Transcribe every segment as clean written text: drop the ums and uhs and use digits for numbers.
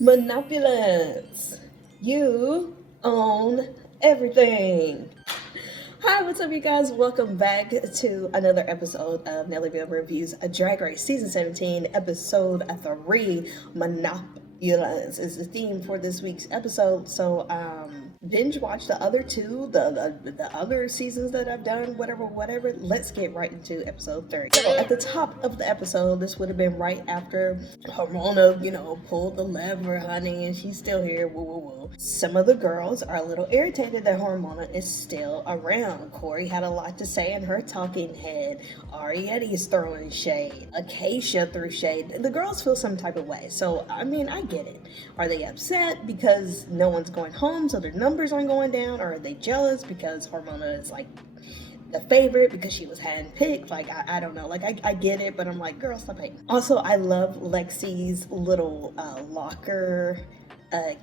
Monopolists, you own everything. Hi, what's up, you guys? Welcome back to another episode of Nellyvylle Reviews, a Drag Race Season 17, Episode 3. Monopolists is the theme for this week's episode. So, binge watch the other two, the other seasons that I've done, whatever. Let's get right into episode 3. So, at the top of the episode, this would have been right after Hormona, pulled the lever, honey, and she's still here. Woo, woo, woo. Some of the girls are a little irritated that Hormona is still around. Corey had a lot to say in her talking head. Arietta's throwing shade. Acacia threw shade. The girls feel some type of way. So, I mean, I get it. Are they upset because no one's going home, so their numbers aren't going down? Or are they jealous because Hormona is like the favorite because she was handpicked? Like, I don't know. Like, I get it, but I'm like, girl, stop hating. Also, I love Lexi's little locker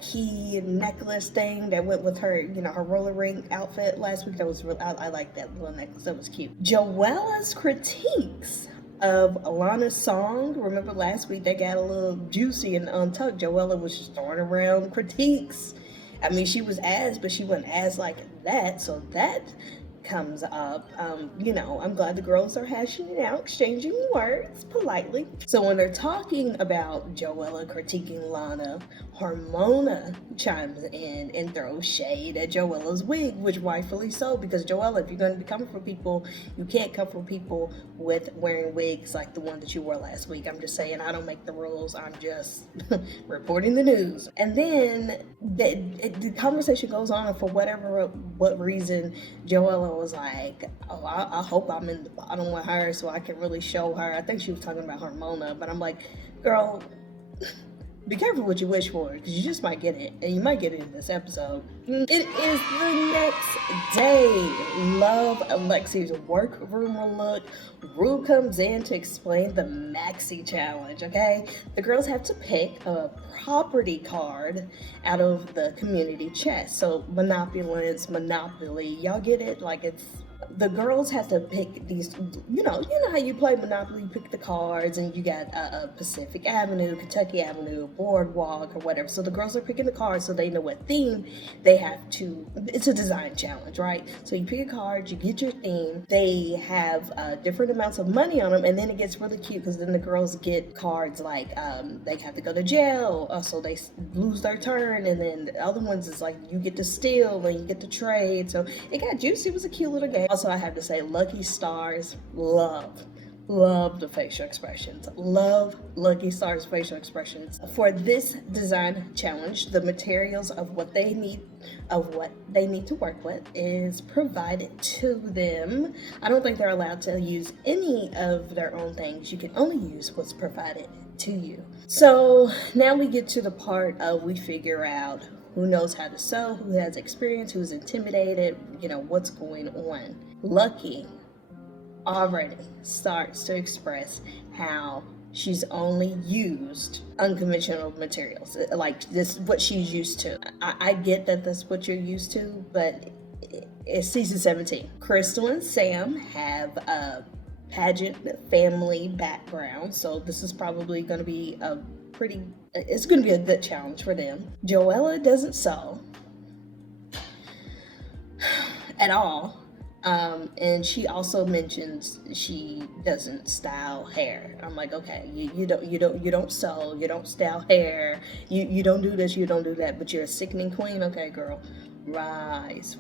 key necklace thing that went with her, her roller rink outfit last week. That was real. I like that little necklace. That was cute. Joella's critiques of Alana's song. Remember last week they got a little juicy and untucked. Joella was just throwing around critiques. I mean, she was ass, but she wasn't ass like that. So that comes up. I'm glad the girls are hashing it out, exchanging words politely. So when they're talking about Joella critiquing Lana, Hormona chimes in and throws shade at Joella's wig, which rightfully so, because Joella, if you're going to be coming for people, you can't come for people with wearing wigs like the one that you wore last week. I'm just saying, I don't make the rules. I'm just reporting the news. And then the conversation goes on, and for what reason, Joella was like, oh, I hope I'm in the bottom with her so I can really show her. I think she was talking about Hormona, but I'm like, girl, be careful what you wish for, because you just might get it, and you might get it in this episode. It is the next day. Love Alexi's workroom look. Rue comes in to explain the Maxi Challenge, okay? The girls have to pick a property card out of the community chest. So Monopoly, y'all get it? Like, it's the girls have to pick these, you know how you play Monopoly, you pick the cards, and you got Pacific Avenue, Kentucky Avenue, Boardwalk, or whatever. So the girls are picking the cards so they know what theme they have to, it's a design challenge, right? So you pick a card, you get your theme, they have different amounts of money on them, and then it gets really cute because then the girls get cards like they have to go to jail, so they lose their turn, and then the other ones is like you get to steal and you get to trade. So it got juicy. It was a cute little game. Also, I have to say, Lucky Stars, love the facial expressions. Love Lucky Stars facial expressions. For this design challenge, the materials of what they need to work with is provided to them. I don't think they're allowed to use any of their own things. You can only use what's provided to you. So now we get to the part of we figure out who knows how to sew, who has experience, who's intimidated, what's going on. Lucky already starts to express how she's only used unconventional materials, like this, what she's used to. I get that that's what you're used to, but it's season 17. Crystal and Sam have a pageant family background, so this is probably going to be it's going to be a good challenge for them. Joella doesn't sew at all. And she also mentions she doesn't style hair. I'm like, okay, you don't sew, you don't style hair, you don't do this, you don't do that, but you're a sickening queen. Okay, girl, rise.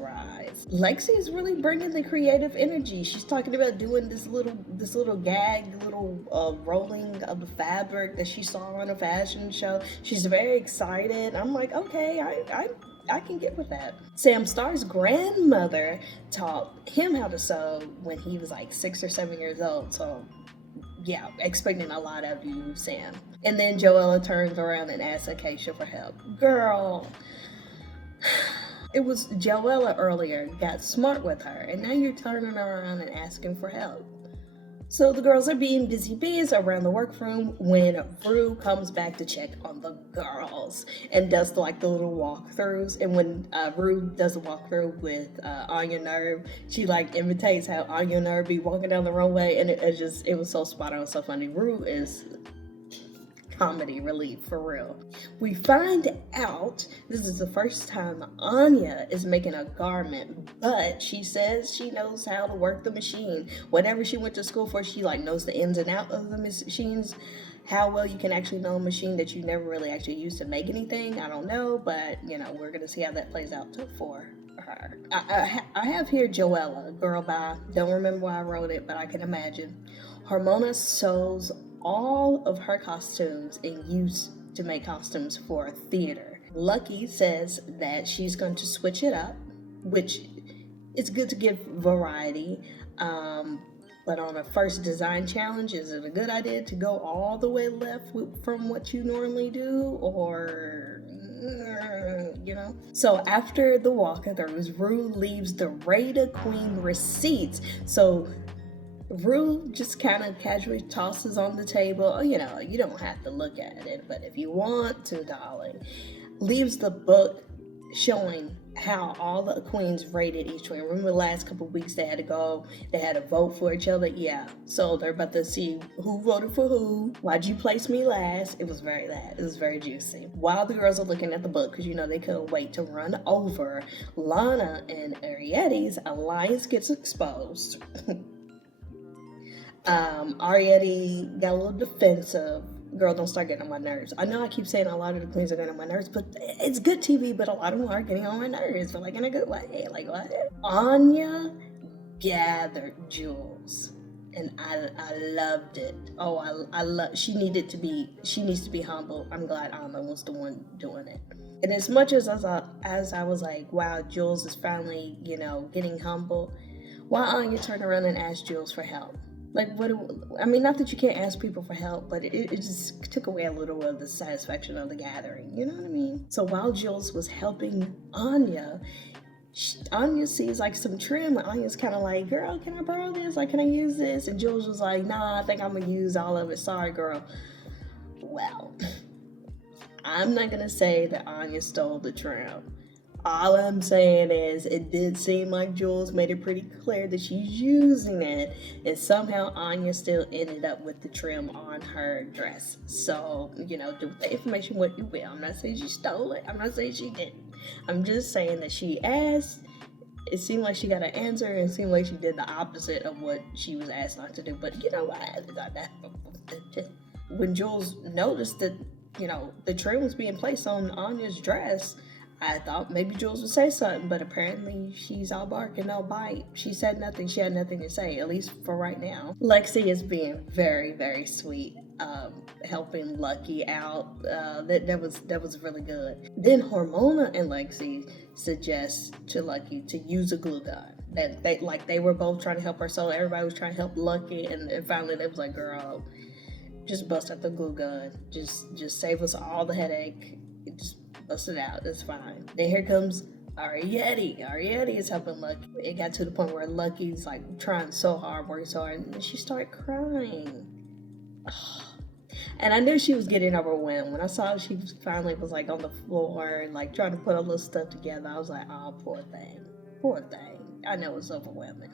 Lexi is really bringing the creative energy. She's talking about doing this little gag, rolling of the fabric that she saw on a fashion show. She's very excited. I'm like, okay, I can get with that. Sam Starr's grandmother taught him how to sew when he was like 6 or 7 years old. So yeah, expecting a lot of you, Sam. And then Joella turns around and asks Acacia for help. Girl, it was Joella earlier got smart with her, and now you're turning around and asking for help. So the girls are being busy bees around the workroom when Rue comes back to check on the girls and does the little walkthroughs. And when Rue does the walkthrough with Anya Nerve, she imitates how Anya Nerve be walking down the runway, and it was so spot on, so funny. Rue is comedy relief for real. We find out this is the first time Anya is making a garment, but she says she knows how to work the machine. Whatever she went to school for, she like knows the ins and outs of the machines. How well you can actually know a machine that you never really actually used to make anything, I don't know, but we're gonna see how that plays out for her. I have here Joella, girl by, don't remember why I wrote it, but I can imagine. Harmona sews all of her costumes and used to make costumes for a theater. Lucky says that she's going to switch it up, which is good to give variety. But on a first design challenge, is it a good idea to go all the way left from what you normally do, or So after the walkthroughs, Rue leaves the Rada Queen receipts. So Rue just kind of casually tosses on the table. Oh, you don't have to look at it, but if you want to, darling. Leaves the book showing how all the queens rated each queen. Remember the last couple of weeks they had to vote for each other? Yeah. So they're about to see who voted for who. Why'd you place me last? It was very juicy. While the girls are looking at the book, because they couldn't wait to run over, Lana and Ariette's alliance gets exposed. Ariette got a little defensive. Girl, don't start getting on my nerves. I know I keep saying a lot of the queens are getting on my nerves, but it's good TV, but a lot of them are getting on my nerves, but like in a good way. Like what? Anya gathered Jules, and I loved it. Oh, I love. She needs to be humble. I'm glad Anya was the one doing it. And as much as I was like, wow, Jules is finally, getting humble, why Anya turned around and asked Jules for help? Like, not that you can't ask people for help, but it just took away a little of the satisfaction of the gathering. You know what I mean? So while Jules was helping Anya, Anya sees like some trim. Anya's kind of like, girl, can I borrow this? Like, can I use this? And Jules was like, nah, I think I'm going to use all of it. Sorry, girl. Well, I'm not going to say that Anya stole the trim. All I'm saying is it did seem like Jules made it pretty clear that she's using it, and somehow Anya still ended up with the trim on her dress. So, do with the information what you will. I'm not saying she stole it. I'm not saying she didn't. I'm just saying that she asked. It seemed like she got an answer, and it seemed like she did the opposite of what she was asked not to do. But you know what? When Jules noticed that, the trim was being placed on Anya's dress, I thought maybe Jules would say something, but apparently she's all bark and no bite. She said nothing. She had nothing to say, at least for right now. Lexi is being very, very sweet, helping Lucky out. That was really good. Then Harmona and Lexi suggest to Lucky to use a glue gun. That they were both trying to help her, so everybody was trying to help Lucky, and finally they was like, girl, just bust out the glue gun. Just save us all the headache. Just bust it out. That's fine. Then here comes Ariette. Ariette is helping Lucky. It got to the point where Lucky's like trying so hard, working so hard, and she started crying. And I knew she was getting overwhelmed. When I saw she finally was like on the floor, like trying to put a little stuff together, I was like, oh, poor thing. Poor thing. I know it's overwhelming.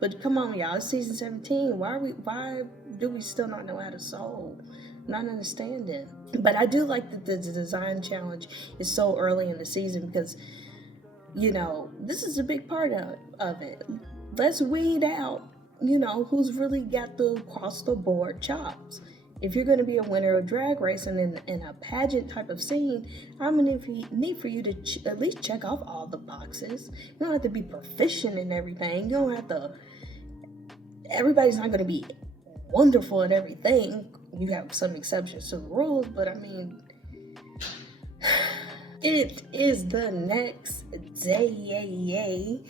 But come on, y'all. It's season 17. Why do we still not know how to sew? Not understanding. But I do like that the design challenge is so early in the season because, this is a big part of it. Let's weed out, who's really got the across the board chops. If you're going to be a winner of Drag Race and in a pageant type of scene, I'm going to need for you to at least check off all the boxes. You don't have to be proficient in everything. You don't have to. Everybody's not going to be wonderful at everything. You have some exceptions to the rules, but it is the next day.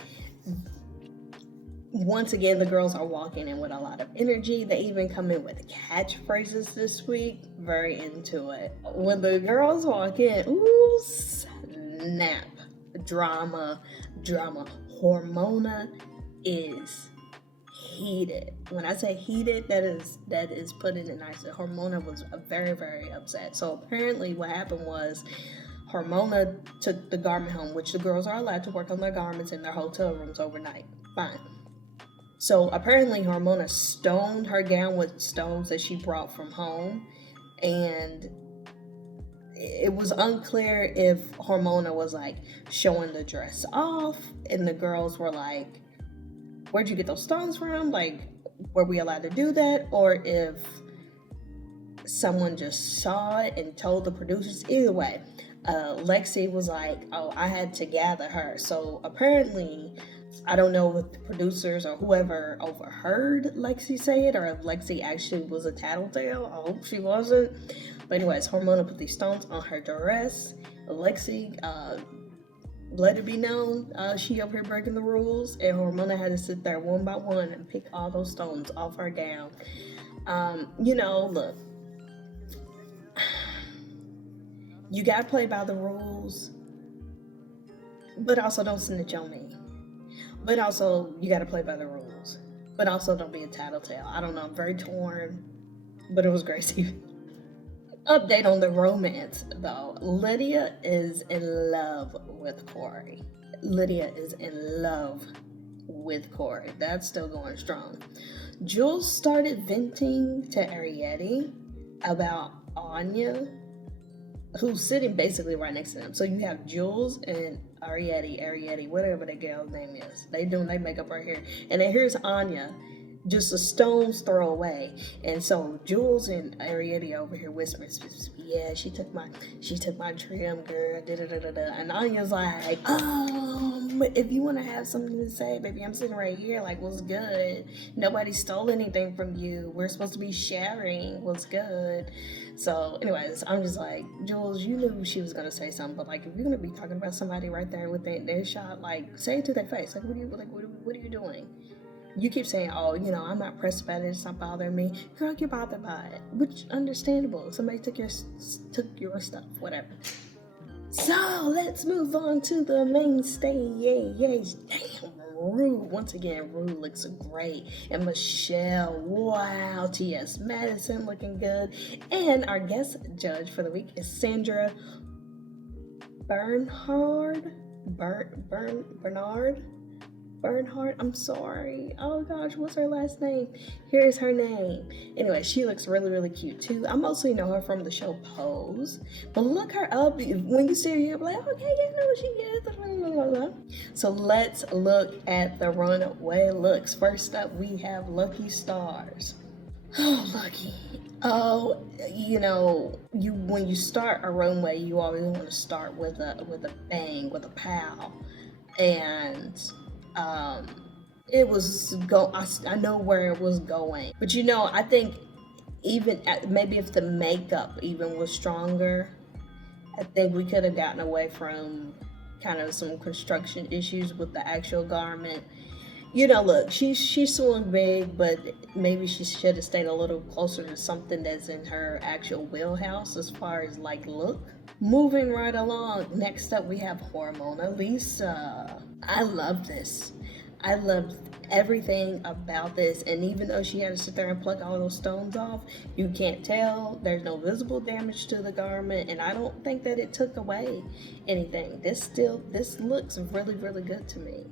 Once again, the girls are walking in with a lot of energy. They even come in with catchphrases this week. Very into it. When the girls walk in, ooh, snap. Drama. Harmona is heated. When I say heated, that is putting it nicely. Harmona was very, very upset. So apparently what happened was Harmona took the garment home, which the girls are allowed to work on their garments in their hotel rooms overnight. Fine. So apparently Harmona stoned her gown with stones that she brought from home, and it was unclear if Hormona was like showing the dress off, and the girls were like, "Where'd you get those stones from? Like, were we allowed to do that?" Or if someone just saw it and told the producers. Either way, Lexi was like, "Oh, I had to gather her." So apparently, I don't know if the producers or whoever overheard Lexi say it, or if Lexi actually was a tattletale. I hope she wasn't. But anyways, Hormona put these stones on her dress. Lexi let it be known she up here breaking the rules, and Hormona had to sit there one by one and pick all those stones off her gown. Look, you gotta play by the rules, but also don't snitch on me. But also, you gotta play by the rules, but also don't be a tattletale. I don't know, I'm very torn, but it was great seeing. Update on the romance, though. Lydia is in love with Corey. Lydia is in love with Corey. That's still going strong. Jules started venting to Arietti about Anya, who's sitting basically right next to them. So you have Jules and Arietti, whatever that girl's name is. They doing their makeup right here. And then here's Anya, just a stone's throw away. And so Jules and Arietti over here whispering, "Yeah, she took my trim, girl, da-da-da-da-da." And Anya's like, if you want to have something to say, baby, I'm sitting right here, like, what's good? Nobody stole anything from you. We're supposed to be sharing what's good. So anyways, I'm just like, Jules, you knew she was gonna say something, but like, if you're gonna be talking about somebody right there within their shot, like, say it to their face. Like, what are you doing? You keep saying, "Oh, I'm not pressed about it. It's not bothering me." Girl, get bothered by it, which understandable. Somebody took your stuff, whatever. So let's move on to the main stage. Damn, Rue. Once again, Rue looks great, and Michelle. Wow, T.S. Madison looking good, and our guest judge for the week is Sandra Bernhard. Bernhard, I'm sorry. Oh gosh, what's her last name? Here's her name. Anyway, she looks really, really cute too. I mostly know her from the show Pose, but look her up. When you see her, you'll be like, okay, yeah, I know what she is. So let's look at the runaway looks. First up, we have Lucky Stars. Oh, Lucky. Oh, when you start a runway, you always want to start with a bang, with a pow, and it was I know where it was going, but I think even maybe if the makeup even was stronger, I think we could have gotten away from kind of some construction issues with the actual garment. Look, she swung big, but maybe she should have stayed a little closer to something that's in her actual wheelhouse as far as like look. Moving right along, next up we have Hormona Lisa. I love this. I loved everything about this, and even though she had to sit there and pluck all those stones off, you can't tell. There's no visible damage to the garment, and I don't think that it took away anything. This looks really, really good to me.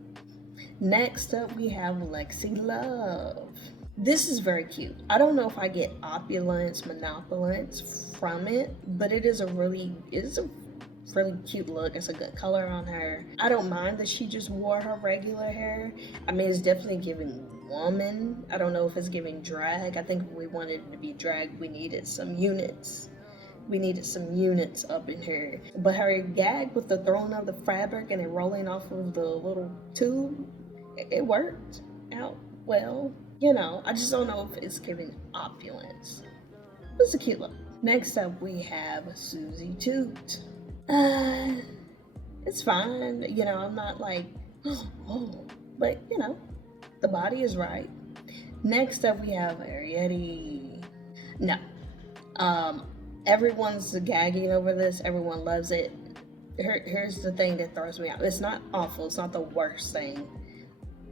Next up, we have Lexi Love. This is very cute. I don't know if I get opulence, monopulence from it, but it is a really cute look. It's a good color on her. I don't mind that she just wore her regular hair. I mean, it's definitely giving woman. I don't know if it's giving drag. I think if we wanted it to be drag, we needed some units. Up in here. But her gag with the throwing of the fabric and it rolling off of the little tube, it worked out well. I just don't know if it's giving opulence. It's a cute look. Next up, we have Susie Toot. It's fine. I'm not like, oh, but the body is right. Next up, we have Arietti. No. Everyone's gagging over this. Everyone loves it. Here's the thing that throws me out. It's not awful. It's not the worst thing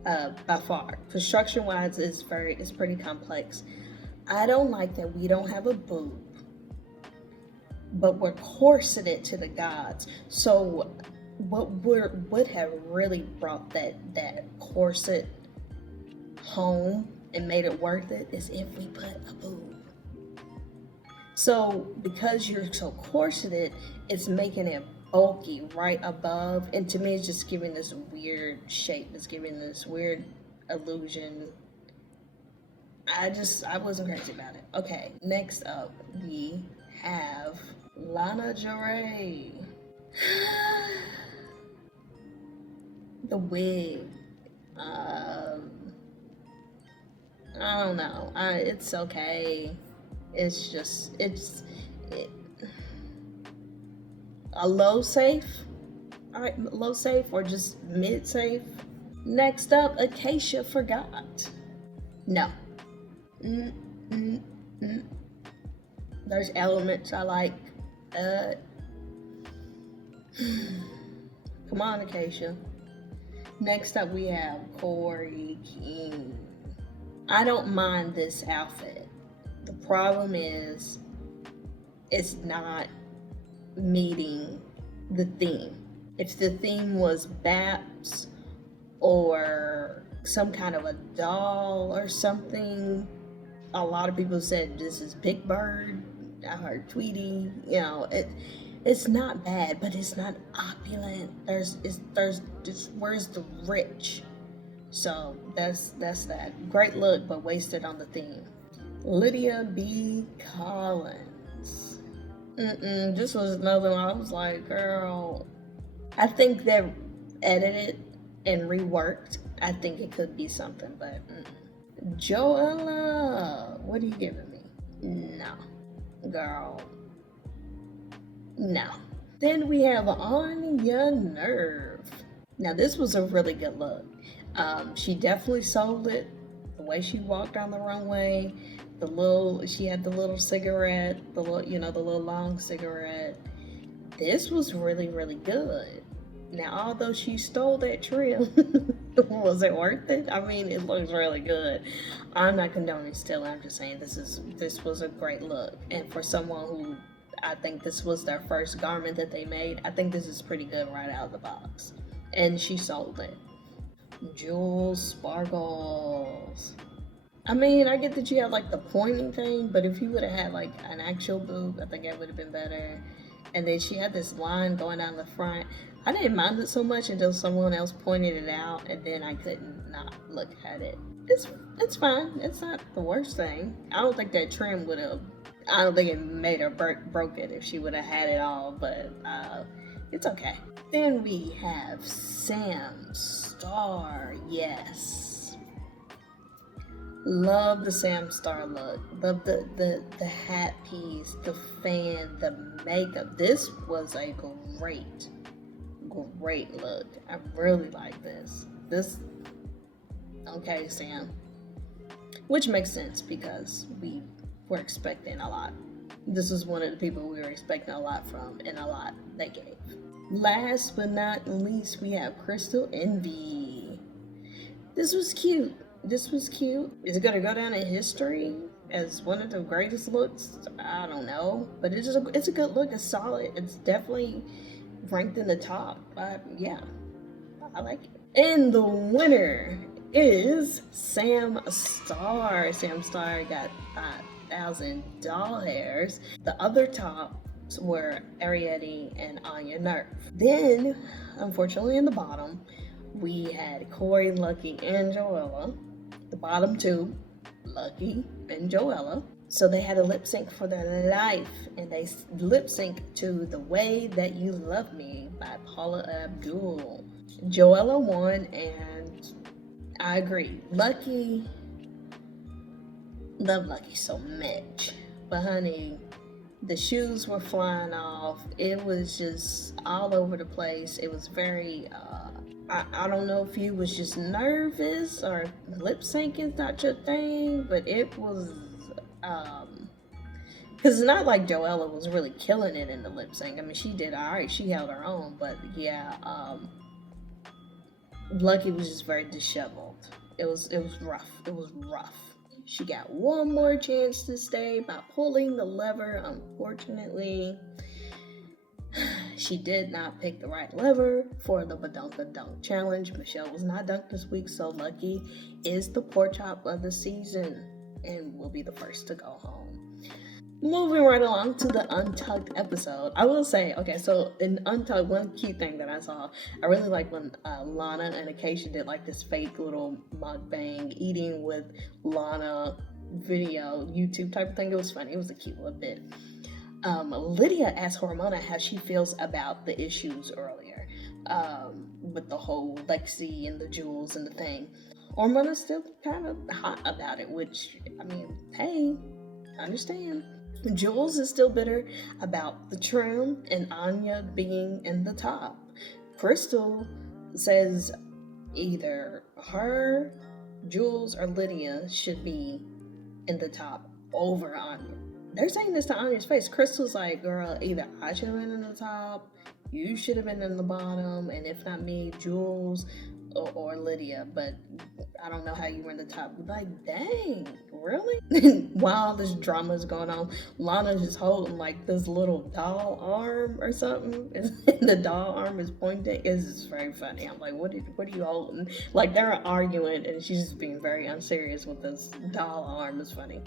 by far. Construction-wise, it's pretty complex. I don't like that we don't have a boob, but we're corseted to the gods. So what would have really brought that corset home and made it worth it is if we put a boob. So because you're so corseted, it's making it bulky right above, and to me, it's just giving this weird shape. It's giving this weird illusion. I wasn't crazy about it. Okay, next up we have Lana Del Rey. The wig. Um, I don't know. It's okay. It's just it, a low safe. All right, low safe or just mid safe. Next up, Acacia Forgot. No. Mm, mm, mm. There's elements I like. Uh, Come on, Acacia. Next up, we have Corey King. I don't mind this outfit. The problem is, it's not meeting the theme. If the theme was Baps or some kind of a doll or something, a lot of people said this is Big Bird. I heard Tweety. It's not bad, but it's not opulent. There's just where's the rich? So that's that. Great look, but wasted on the theme. Lydia B. Collins. This was another one. I was like, girl. I think they're edited and reworked. I think it could be something, but Joella, what are you giving me? No, girl. No. Then we have Anya Nerve. Now this was a really good look. She definitely sold it. The way she walked down the runway, she had the little cigarette, the little long cigarette. This was really, really good. Now, although she stole that trim, was it worth it? I mean, it looks really good. I'm not condoning stealing. I'm just saying this was a great look, and for someone who I think this was their first garment that they made, I think this is pretty good right out of the box. And she sold it. Jewel Sparkles. I mean, I get that you have like the pointing thing, but if you would have had like an actual boob, I think that would have been better. And then she had this line going down the front. I didn't mind it so much until someone else pointed it out, and then I couldn't not look at it. It's fine. It's not the worst thing. I don't think that trim would have. I don't think it made her broke it if she would have had it all, but it's okay. Then we have Sam Star. Yes. Love the Sam Star look. Love the hat piece, the fan, the makeup. This was a great look. I really like this. Okay, Sam. Which makes sense because we were expecting a lot. This was one of the people we were expecting a lot from, and a lot they gave. Last but not least, we have Crystal Envy. This was cute. Is it gonna go down in history as one of the greatest looks? I don't know, but it's a good look. It's solid. It's definitely ranked in the top. Yeah, I like it. And the winner is Sam Star. Sam Star got 5,000 doll hairs. The other tops were Ariete and Anya Nerve. Then, unfortunately, in the bottom, we had Corey, Lucky, and Joella. The bottom two, Lucky and Joella. So they had a lip sync for their life, and they lip sync to The Way That You Love Me by Paula Abdul. Joella won, and I agree. Lucky, love Lucky so much. But honey, the shoes were flying off. It was just all over the place. It was very, I don't know if you was just nervous or lip sync is not your thing, but it was, because it's not like Joella was really killing it in the lip sync. I mean, she did all right. She held her own, but yeah, Lucky was just very disheveled. It was rough. It was rough. She got one more chance to stay by pulling the lever. Unfortunately, she did not pick the right lever for the Badunka Dunk Challenge. Michelle was not dunked this week, so Lucky is the pork chop of the season and will be the first to go home. Moving right along to the Untucked episode. I will say, okay, so in Untucked, one cute thing that I saw, I really like when Lana and Acacia did like this fake little mukbang eating with Lana video, YouTube type of thing. It was funny. It was a cute little bit. Lydia asked Hormona how she feels about the issues earlier with the whole Lexi and the jewels and the thing. Hormona's still kind of hot about it, which, I mean, hey, I understand. Jules is still bitter about the trim and Anya being in the top. Crystal says either her, Jules, or Lydia should be in the top over Anya. They're saying this to Anya's face. Crystal's like, girl, either I should have been in the top, you should have been in the bottom, and if not me, Jules or Lydia, but I don't know how you were in the top. Like, dang, really? While this drama is going on, Lana's just holding like this little doll arm or something, and the doll arm is pointing. It's just very funny. I'm like, what are you holding? Like, they're arguing, and she's just being very unserious with this doll arm. It's funny.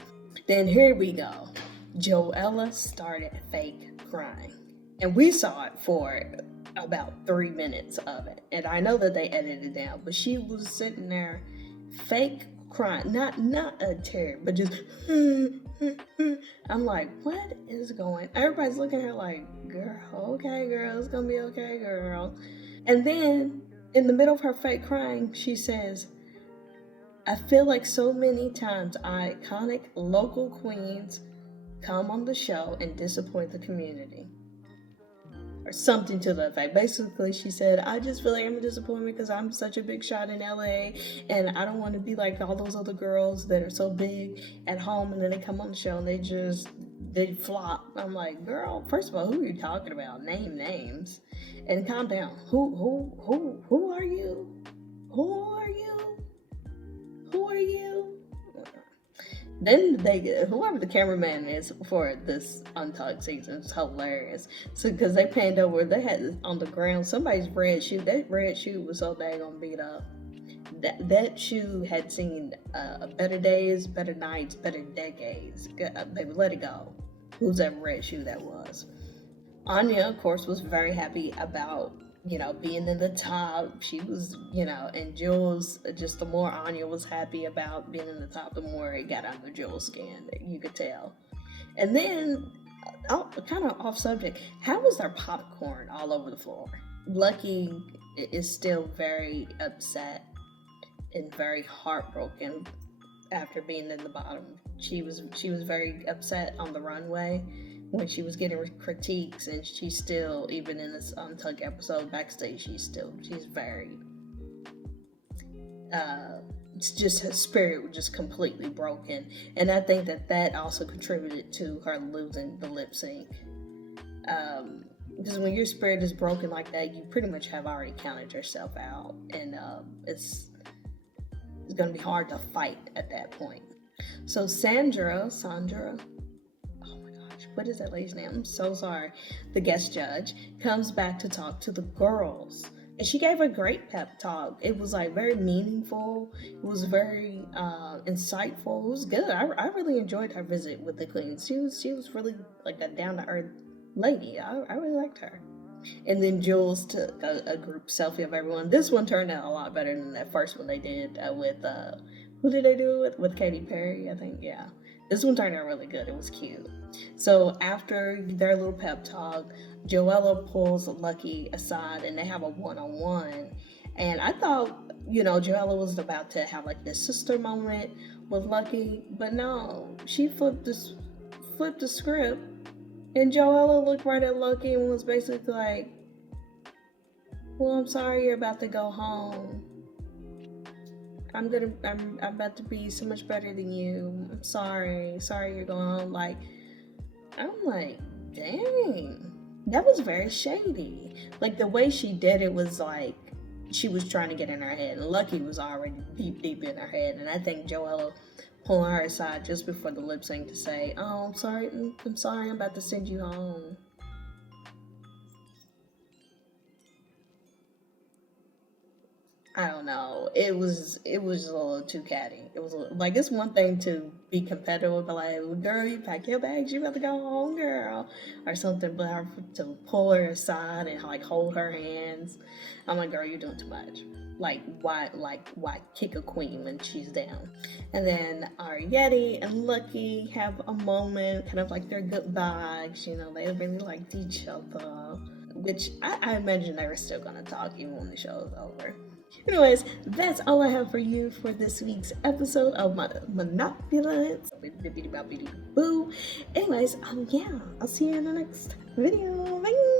Then here we go. Joella started fake crying, and we saw it for about 3 minutes of it, and I know that they edited it down, but she was sitting there fake crying, not a tear, but just I'm like, what is going? Everybody's looking at her like, girl, okay, girl, it's gonna be okay, girl. And then in the middle of her fake crying, she says, I feel like so many times iconic local queens come on the show and disappoint the community. Or something to that effect. Basically, she said, I just feel like I'm a disappointment because I'm such a big shot in LA and I don't want to be like all those other girls that are so big at home and then they come on the show and they flop. I'm like, girl, first of all, who are you talking about? Name names. And calm down. Who are you? Who are you? Who are you? Then whoever the cameraman is for this Untucked season is hilarious. So because they panned over, they had on the ground somebody's red shoe. That red shoe was so daggone beat up. That shoe had seen better days, better nights, better decades. They would let it go. Who's that red shoe that was? Anya, of course, was very happy about being in the top. She was, and Jules, just the more Anya was happy about being in the top, the more it got under Jules' skin. You could tell. And then, kind of off subject, how was there popcorn all over the floor? Lucky is still very upset and very heartbroken after being in the bottom. She was very upset on the runway when she was getting critiques, and she's still, even in this Untucked episode backstage, she's very it's just her spirit was just completely broken, and I think that also contributed to her losing the lip sync, because when your spirit is broken like that, you pretty much have already counted yourself out, and it's gonna be hard to fight at that point. So Sandra, what is that lady's name? I'm so sorry. The guest judge comes back to talk to the girls. And she gave a great pep talk. It was like very meaningful. It was very insightful. It was good. I really enjoyed her visit with the queens. She was really like a down to earth lady. I really liked her. And then Jules took a group selfie of everyone. This one turned out a lot better than that first one they did with who did they do it with Katy Perry, I think. Yeah. This one turned out really good. It was cute. So after their little pep talk, Joella pulls Lucky aside and they have a one-on-one. And I thought, Joella was about to have like this sister moment with Lucky, but no, she flipped the script, and Joella looked right at Lucky and was basically like, well, I'm sorry you're about to go home. I'm about to be so much better than you. I'm sorry you're going home. Like, I'm like, dang, that was very shady. Like, the way she did it was like she was trying to get in her head, and Lucky was already deep in her head. And I think Joella pulling her aside just before the lip sync to say, oh, I'm sorry, I'm about to send you home. I don't know. It was just a little too catty. It was like it's one thing to be competitive, but like, "Well, girl, you pack your bags, you about to go home, girl," or something. But to pull her aside and like hold her hands, I'm like, girl, you're doing too much. Why kick a queen when she's down? And then our Yeti and Lucky have a moment, kind of like their goodbyes. They really liked each other, which I imagine they were still gonna talk even when the show is over. Anyways, that's all I have for you for this week's episode of my Monoculants. Boo. Anyways, yeah, I'll see you in the next video. Bye.